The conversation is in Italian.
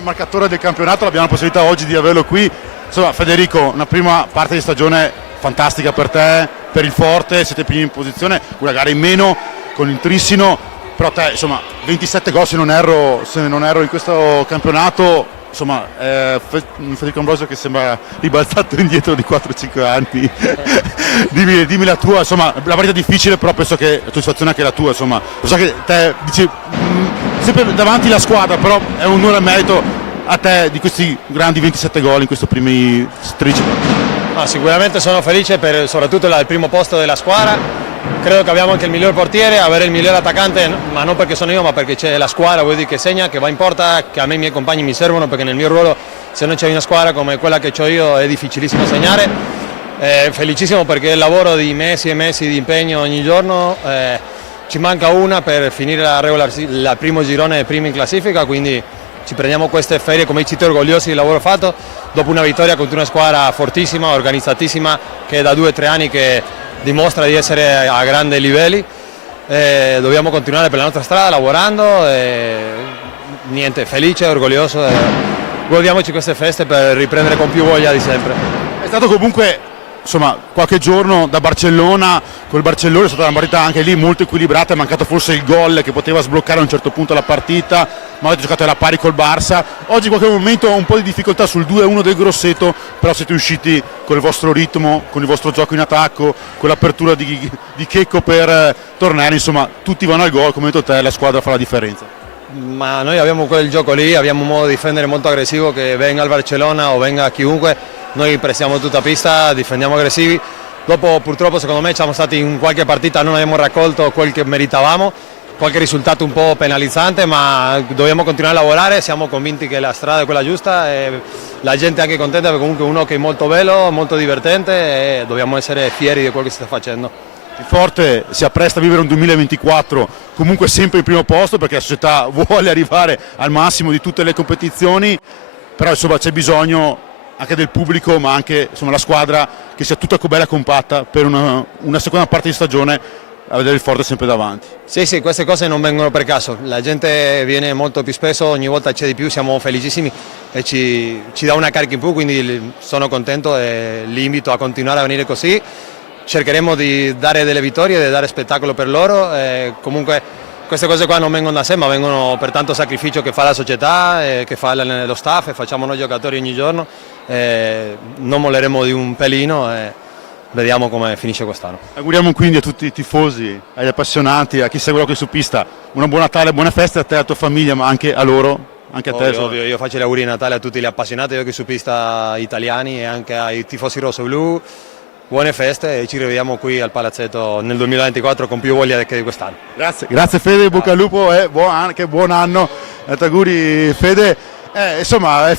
Il marcatore del campionato, abbiamo la possibilità oggi di averlo qui. Insomma, Federico, una prima parte di stagione fantastica per te, per il Forte, siete primi in posizione, una gara in meno con il Trissino, però te, insomma, 27 gol se non erro in questo campionato, insomma, Federico Ambrosio che sembra ribaltato indietro di 4-5 anni. dimmi la tua, insomma, la partita difficile, però penso che la tua situazione è anche la tua, insomma, lo so che te dici sempre davanti la squadra, però è un onore e merito a te di questi grandi 27 gol in questi primi 13. Sicuramente sono felice soprattutto il primo posto della squadra, credo che abbiamo anche il miglior portiere, avere il miglior attaccante, ma non perché sono io, ma perché c'è la squadra, vuol dire che segna, che va in porta, che a me e i miei compagni mi servono, perché nel mio ruolo se non c'è una squadra come quella che ho io è difficilissimo segnare. Felicissimo perché il lavoro di mesi e mesi di impegno ogni giorno, ci manca una per finire la primo girone prima in classifica, quindi ci prendiamo queste ferie, come dici tu, orgogliosi del lavoro fatto, dopo una vittoria contro una squadra fortissima, organizzatissima, che è da 2 o 3 anni che dimostra di essere a grandi livelli. Dobbiamo continuare per la nostra strada lavorando, niente, felice, orgoglioso, godiamoci queste feste per riprendere con più voglia di sempre. È stato comunque, insomma, qualche giorno da Barcellona, col Barcellona è stata una partita anche lì molto equilibrata, è mancato forse il gol che poteva sbloccare a un certo punto la partita, ma avete giocato alla pari col Barça. Oggi in qualche momento un po' di difficoltà sul 2-1 del Grosseto, però siete usciti con il vostro ritmo, con il vostro gioco in attacco, con l'apertura di Checco per tornare, insomma tutti vanno al gol, come hai detto te, la squadra fa la differenza. Ma noi abbiamo quel gioco lì, abbiamo un modo di difendere molto aggressivo, che venga il Barcellona o venga chiunque, noi pressiamo tutta pista, difendiamo aggressivi. Dopo purtroppo secondo me siamo stati in qualche partita, non abbiamo raccolto quel che meritavamo, qualche risultato un po' penalizzante, ma dobbiamo continuare a lavorare, siamo convinti che la strada è quella giusta e la gente è anche contenta perché comunque è uno che è molto bello, molto divertente e dobbiamo essere fieri di quello che si sta facendo. Il Forte si appresta a vivere un 2024 comunque sempre in primo posto perché la società vuole arrivare al massimo di tutte le competizioni, però insomma c'è bisogno anche del pubblico, ma anche insomma, la squadra che sia tutta bella compatta per una seconda parte di stagione a vedere il Forte sempre davanti. Sì, queste cose non vengono per caso, la gente viene molto più spesso, ogni volta c'è di più, siamo felicissimi e ci dà una carica in più, quindi sono contento e li invito a continuare a venire così. Cercheremo di dare delle vittorie, di dare spettacolo per loro, comunque queste cose qua non vengono da sé ma vengono per tanto sacrificio che fa la società, che fa lo staff e facciamo noi giocatori ogni giorno, non molleremo di un pelino e vediamo come finisce quest'anno. Auguriamo quindi a tutti i tifosi, agli appassionati, a chi segue l'hockey su pista, una buona Natale, buone feste a te e alla tua famiglia ma anche a loro, anche a te. Ovvio, io faccio gli auguri di Natale a tutti gli appassionati di hockey su pista italiani e anche ai tifosi rosso-blu. Buone feste e ci rivediamo qui al Palazzetto nel 2024 con più voglia che di quest'anno. Grazie Fede, bocca al lupo e buon anno. Auguri Fede. Insomma,